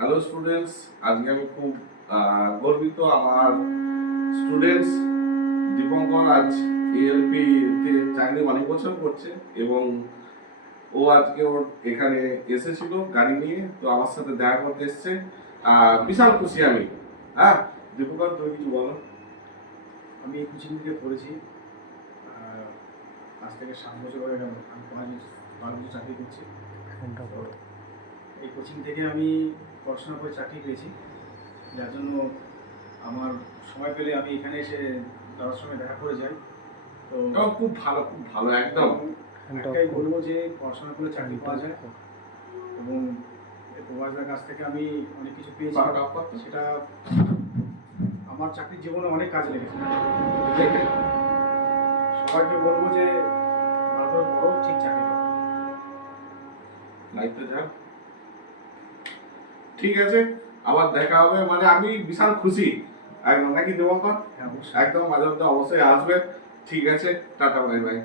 Hello students, আজকে আমি খুব গর্বিত। আমার স্টুডেন্টস দীপঙ্কর আজ এএলপি তে চাকরি অনেক বছর করছে এবং ও আজকে ওর এখানে এসেছিল গাড়ি নিয়ে, তো আমার সাথে দেখা করতে এসছে। বিশাল খুশি আমি। হ্যাঁ দীপঙ্কর, তুমি কিছু বলো। আমি এই কোচিং থেকে পড়েছি, আজ থেকে 7 বছর হয়ে গেল। আমি 5 বছর চাকরি করছি। তো এই কোচিং থেকে আমি পড়াশোনা করে চাকরি পেয়েছি, যার জন্য আমার সময় পেলে আমি এখানে এসে দাদার সঙ্গে দেখা করে যাই। তো খুব ভালো, খুব ভালো, একদম। একটাই বলবো যে পড়াশোনা করে চাকরি পাওয়া যায় এবং প্রবাসদার কাছ থেকে আমি অনেক কিছু পেয়েছি, সেটা আমার চাকরির জীবনে অনেক কাজে লেগেছে। সবাইকে বলবো যে ভালো করে পড়ো, ঠিক চাকরি পাও। লাইফটা যাক, ঠিক আছে, আবার দেখা হবে। মানে আমি বিশাল খুশি একদম, নাকি দেবঙ্কর? হ্যাঁ, অবশ্যই। একদম মাঝে মধ্যে অবশ্যই আসবে। ঠিক আছে, টাটা, বাই বাই।